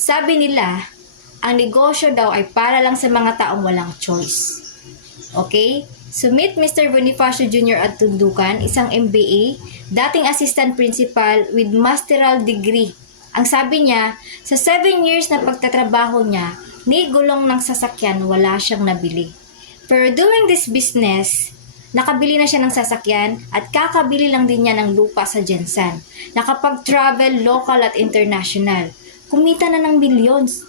Sabi nila, ang negosyo daw ay para lang sa mga taong walang choice. Okay? So meet Mr. Bonifacio Jr. at Tundukan, isang MBA, dating assistant principal with masteral degree. Ang sabi niya, sa 7 years na pagtatrabaho niya, ni gulong ng sasakyan, wala siyang nabili. Pero doing this business, nakabili na siya ng sasakyan at kakabili lang din niya ng lupa sa Jensan. Nakapag-travel local at international. Kumita na ng millions.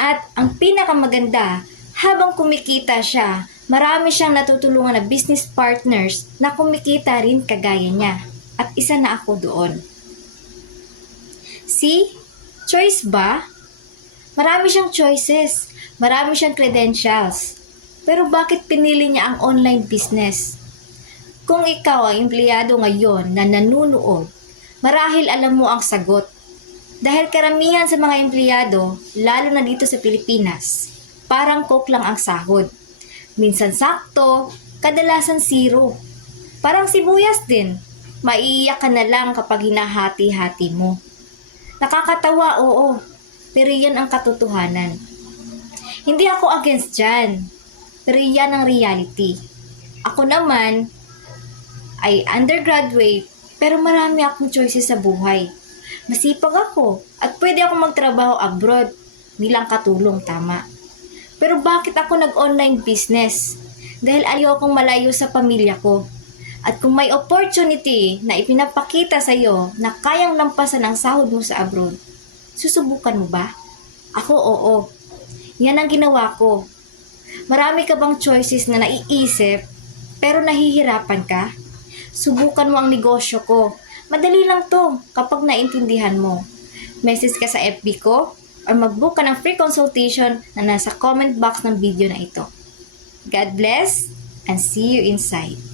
At ang pinakamaganda, habang kumikita siya, marami siyang natutulungan na business partners na kumikita rin kagaya niya. At isa na ako doon. See? Choice ba? Marami siyang choices. Marami siyang credentials. Pero bakit pinili niya ang online business? Kung ikaw ang empleyado ngayon na nanunood, marahil alam mo ang sagot. Dahil karamihan sa mga empleyado, lalo na dito sa Pilipinas, parang coke lang ang sahod. Minsan sakto, kadalasan zero. Parang sibuyas din. Maiiyak ka na lang kapag hinahati-hati mo. Nakakatawa, oo. Pero yan ang katotohanan. Hindi ako against dyan. Pero yan ang reality. Ako naman ay undergraduate pero marami akong choices sa buhay. Masipag ako at pwede ako magtrabaho abroad bilang katulong, tama. Pero bakit ako nag-online business? Dahil ayaw akong malayo sa pamilya ko. At kung may opportunity na ipinapakita sa iyo na kayang lampasan ang sahod mo sa abroad, susubukan mo ba? Ako, oo. Yan ang ginawa ko. Marami ka bang choices na naiisip pero nahihirapan ka? Subukan mo ang negosyo ko. Madali lang to kapag naintindihan mo. Message ka sa FB ko or mag-book ka ng free consultation na nasa comment box ng video na ito. God bless and see you inside.